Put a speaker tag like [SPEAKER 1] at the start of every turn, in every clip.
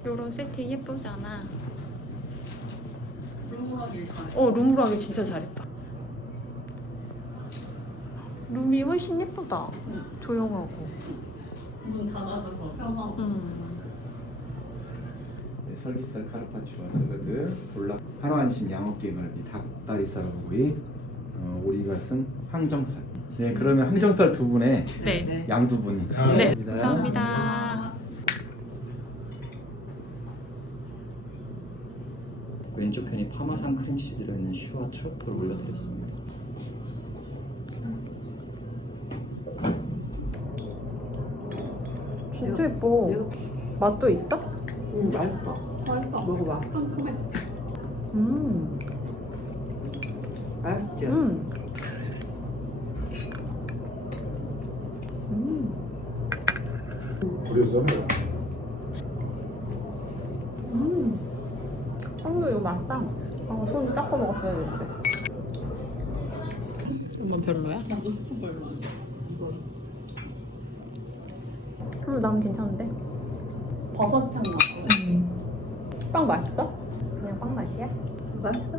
[SPEAKER 1] 요런 세팅 예쁘잖아.
[SPEAKER 2] 룸으로하길 잘해.
[SPEAKER 1] 룸으로하기 진짜 잘했다. 룸이 훨씬 예쁘다. 조용하고.
[SPEAKER 2] 문 닫아줘서 편하고.
[SPEAKER 3] 네, 설기살 카르파치오와 샐러드, 볼락, 한화안심 양어깨갈비, 닭다리살구이, 오리가슴, 항정살. 네, 그러면 항정살 두 분에
[SPEAKER 1] 네.
[SPEAKER 3] 양 두 분이.
[SPEAKER 1] 네. 감사합니다.
[SPEAKER 4] 왼쪽 편이 파마산 크림치즈 들어있는 슈와 트러플을 올려드렸습니다.
[SPEAKER 1] 진짜 예뻐. 맛도 있어?
[SPEAKER 2] 응, 맛있어. 맛있어. 먹어봐. 상큼해. 맛있지?
[SPEAKER 5] 그래서
[SPEAKER 1] 이거 맛있다. 손 닦고 먹었어야 되는데. 엄마 별로야?
[SPEAKER 2] 나도 스프 별로 안 좋아.
[SPEAKER 1] 난 괜찮은데?
[SPEAKER 2] 버섯향 나고.
[SPEAKER 1] 빵 맛있어? 그냥 빵 맛이야?
[SPEAKER 2] 맛있어.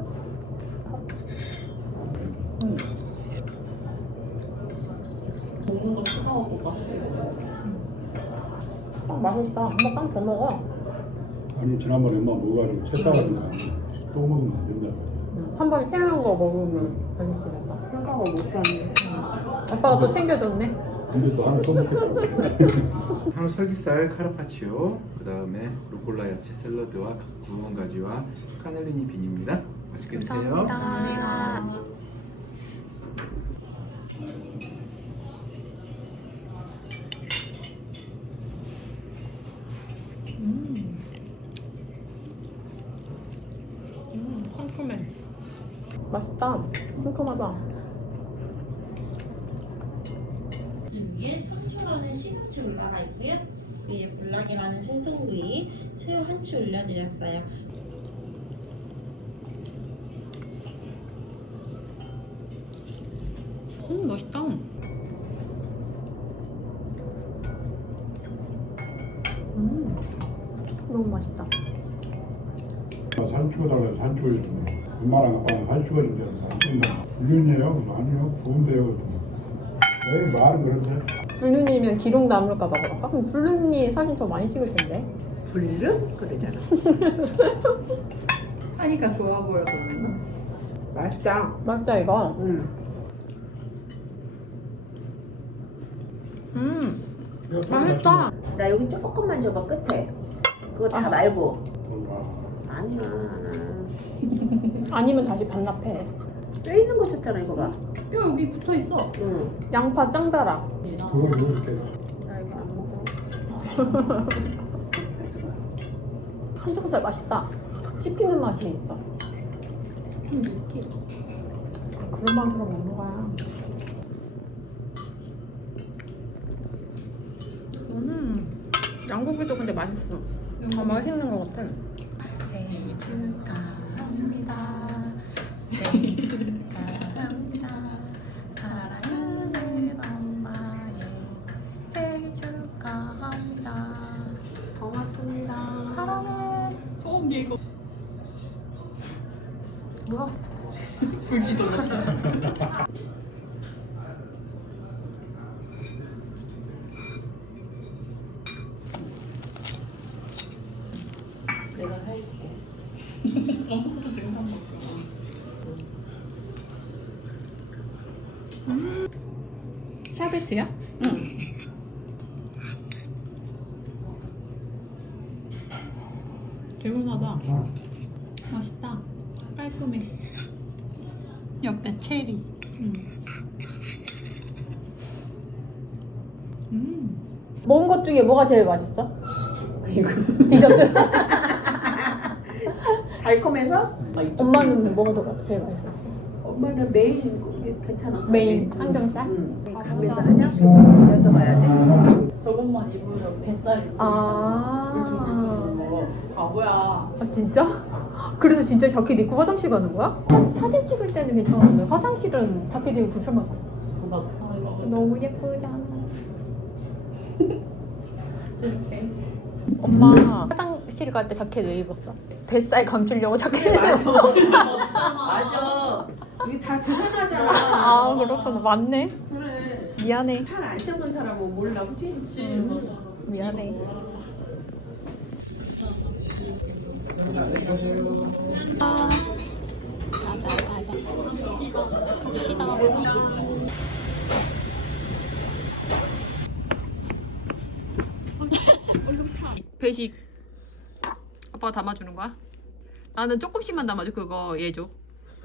[SPEAKER 2] 먹는 거 차가워도 맛있고.
[SPEAKER 1] 빵 맛있다. 엄마 빵 더 먹어.
[SPEAKER 5] 아니 지난번에 엄마 뭐가지고 채 따가지고 또 먹으면 안 된다.
[SPEAKER 1] 한 번에 쨍한 거 먹으면 배고프겠다.
[SPEAKER 2] 생각을 못하네.
[SPEAKER 1] 아빠가 또 챙겨줬네.
[SPEAKER 5] 근데 또 하나 또 먹겠다.
[SPEAKER 3] 한우 설기살 카르파치오, 그 다음에 루꼴라 야채 샐러드와 구운 가지와 카넬리니 빈입니다. 맛있게 드세요.
[SPEAKER 1] 감사합니다. 상큼해. 맛있다. 상큼하다.
[SPEAKER 6] 위에 선초라는 시금치 올라가 있고요. 위에 볼락이라는 생선구이, 새우 한치 올려드렸어요.
[SPEAKER 1] 맛있다. 너무 맛있다.
[SPEAKER 5] 산추가 달라서 산추가 좀 엄마랑 아빠는 산추가 좀 돼서 불륜이에요? 아니요 좋은데요. 에이 말은 그런데
[SPEAKER 1] 불륜이면 기록 남을까봐 그럴까? 그럼 불륜이 사진 더 많이 찍을 텐데.
[SPEAKER 2] 불륜? 그러잖아. 하니까 좋아 보여서 그랬나? 맛있다.
[SPEAKER 1] 맛있다 이거. 맛있다.
[SPEAKER 7] 나 여기 조금만 줘봐 끝에 그거 다 말고 아니야
[SPEAKER 1] 아니면 다시 반납해.
[SPEAKER 7] 뼈 있는 거 줬잖아 이거 봐
[SPEAKER 2] 뼈 여기 붙어 있어.
[SPEAKER 7] 응.
[SPEAKER 1] 양파 짱달아.
[SPEAKER 5] 그걸 이렇게
[SPEAKER 7] 나 이거 안 먹어
[SPEAKER 1] 항정살 맛있다. 씹히는 맛이 있어. 그런 맛으로 먹는 거야. 양고기도 근데 맛있어. 다 맛있는 것 같아. 생일 축하합니다. 생일 축하합니다. 사랑하는 엄마의 생일 축하합니다. 고맙습니다. 사랑해.
[SPEAKER 2] 소원 빌고.
[SPEAKER 1] 뭐야?
[SPEAKER 2] 불지도 못해.
[SPEAKER 7] 내가 살게
[SPEAKER 2] 엄마도 냉삼 먹고.
[SPEAKER 1] 샤베트야? 응. 개운하다. 맛있다. 깔끔해. 옆에 체리. 먹은 것 중에 뭐가 제일 맛있어?
[SPEAKER 7] 이거
[SPEAKER 1] 디저트.
[SPEAKER 7] 달콤해서
[SPEAKER 1] 엄마는 뭐가 더 제일 맛있었어?
[SPEAKER 7] 엄마는 메인 괜찮았어
[SPEAKER 1] 메인 항정살?
[SPEAKER 7] 응.
[SPEAKER 1] 아,
[SPEAKER 7] 가면서
[SPEAKER 1] 맞아.
[SPEAKER 7] 화장실 들려서 가야 돼
[SPEAKER 2] 저것만 입으면 뱃살이.
[SPEAKER 1] 아.
[SPEAKER 2] 바보야.
[SPEAKER 1] 아 진짜? 그래서 진짜 자켓 입고 화장실 가는 거야? 사진 찍을 때는 괜찮은데 화장실은 자켓 입으면 불편하잖아. 너무 예쁘잖아.
[SPEAKER 2] 이렇게.
[SPEAKER 1] 엄마 화장실 화장실 갈 때 자켓 왜 입었어? 뱃살 감추려고 자켓
[SPEAKER 2] 맞아.
[SPEAKER 1] 입었어.
[SPEAKER 2] 맞아. 이게 다 드러나잖아.
[SPEAKER 1] 아 그렇구나. 맞네.
[SPEAKER 2] 그래.
[SPEAKER 1] 미안해.
[SPEAKER 2] 살 안 쪄본 사람은 몰라, 그치?
[SPEAKER 1] 미안해. 배식 아빠가 담아주는 거야? 나는 조금씩만 담아줘. 그거 얘 줘.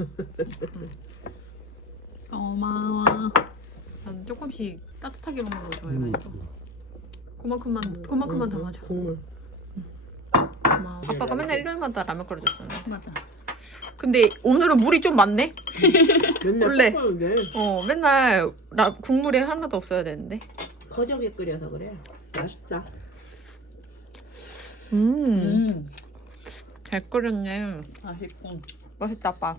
[SPEAKER 1] 고마워. 나는 조금씩 따뜻하게 먹는 거 좋아해가지고 그만큼만 담아줘.
[SPEAKER 2] 국물.
[SPEAKER 1] 고마워. 아빠가 맨날 일요일마다 라면 끓여줬잖아. 맞아. 근데 오늘은 물이 좀 많네? 원래. 맨날 국물이 하나도 없어야 되는데.
[SPEAKER 2] 거저게 끓여서 그래. 맛있다.
[SPEAKER 1] 잘 끓였네.
[SPEAKER 7] 맛있고.
[SPEAKER 1] 맛있다, 아빠.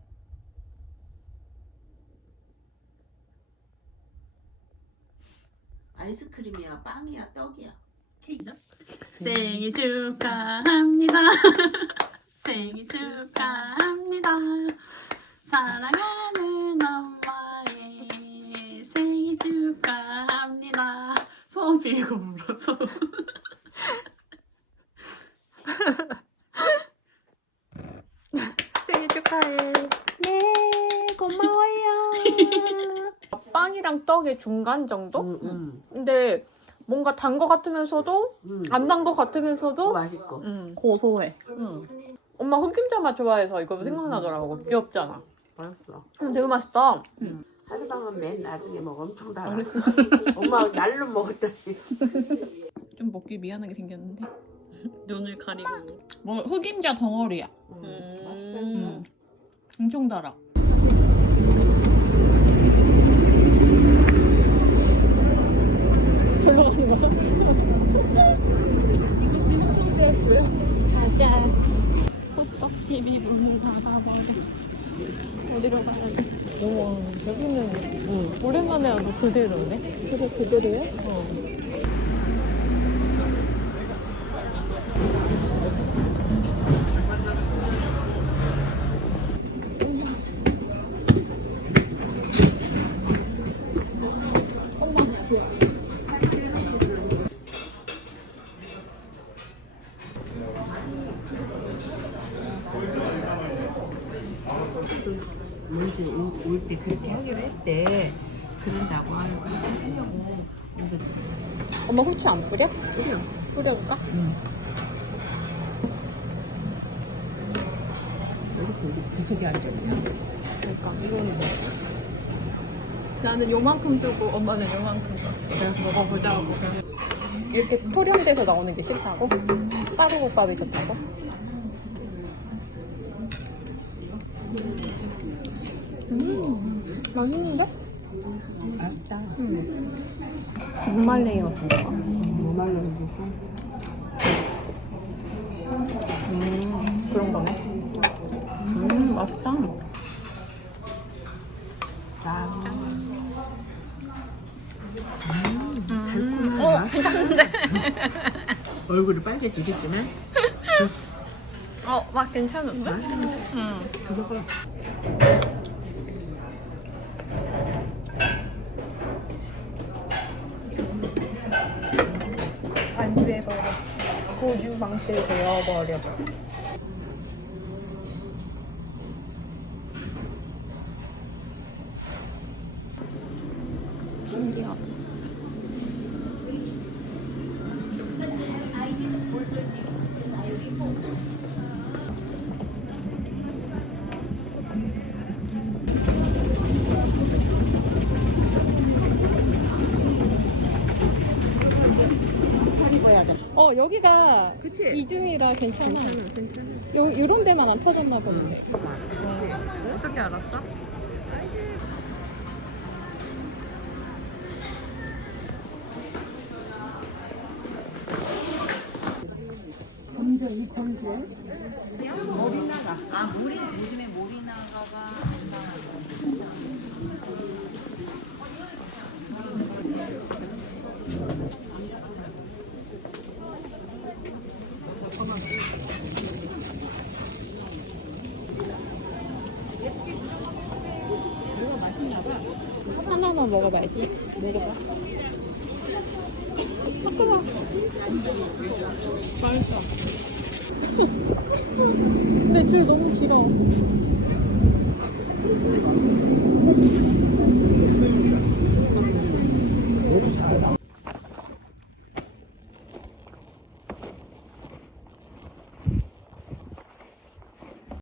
[SPEAKER 2] 아이스크림이야, 빵이야, 떡이야.
[SPEAKER 8] 생일 축하합니다. 생일 축하합니다. 사랑하는 엄마의 생일 축하합니다. 소원 빌고 불러서.
[SPEAKER 1] 생일 축하해.
[SPEAKER 2] 네, 고마워요.
[SPEAKER 1] 빵이랑 떡의 중간 정도? 근데 뭔가 단 거 같으면서도 안 단 거 같으면서도
[SPEAKER 2] 맛있고.
[SPEAKER 1] 고소해. 엄마 흑임자 맛 좋아해서 이거 생각나더라고. 귀엽잖아.
[SPEAKER 2] 맛있어.
[SPEAKER 1] 되게 맛있다.
[SPEAKER 2] 하루방은 맨 나중에 먹어. 엄청 달아. 엄마 날로 먹었더니.
[SPEAKER 1] 좀 먹기 미안하게 생겼는데.
[SPEAKER 8] 눈을 가리고.
[SPEAKER 1] 뭐 흑임자 덩어리야.
[SPEAKER 2] 맛있다.
[SPEAKER 1] 엄청 달아. 절로 가는 거야? 이것도 소주했고요. 맞아. 호떡집이 문을 닫아버려. 어디로 가야 돼? 너무 여기는 오랜만에 와도 그대로네. 그래 그대로야?
[SPEAKER 2] 문제 올 때 그렇게 하기로 했대. 그런다고 하는 거 하려고. 그래서
[SPEAKER 1] 엄마 후추 안 뿌려?
[SPEAKER 2] 그래요.
[SPEAKER 1] 뿌려볼까?
[SPEAKER 2] 여기 구석에 앉았네.
[SPEAKER 1] 그러니까 이거는 뭐지? 나는 요만큼 두고 엄마는 요만큼 줬어. 그래서 먹어보자고. 이렇게 포렴돼서 나오는 게 싫다고? 따로국밥이 좋다고? 맛있는데?
[SPEAKER 2] 맛있다.
[SPEAKER 1] 무말랭이 같은 거.
[SPEAKER 2] 뭐 말로 해볼까?
[SPEAKER 1] 그런 거네. 맛있다.
[SPEAKER 2] 괜찮은데? 얼굴이 빨개지겠지만.
[SPEAKER 1] 맛 괜찮은데?
[SPEAKER 2] 그거
[SPEAKER 1] 안 돼버려. 고주망새 되어버려. 신기하다. 여기가
[SPEAKER 2] 그치?
[SPEAKER 1] 이중이라 괜찮아.
[SPEAKER 2] 괜찮아.
[SPEAKER 1] 이런 데만 안 터졌나 보는데.
[SPEAKER 8] 어떻게 알았어?
[SPEAKER 1] 한번 먹어봐야지. 먹어봐. 바꿔봐. 맛있어. 근데 줄 너무 길어.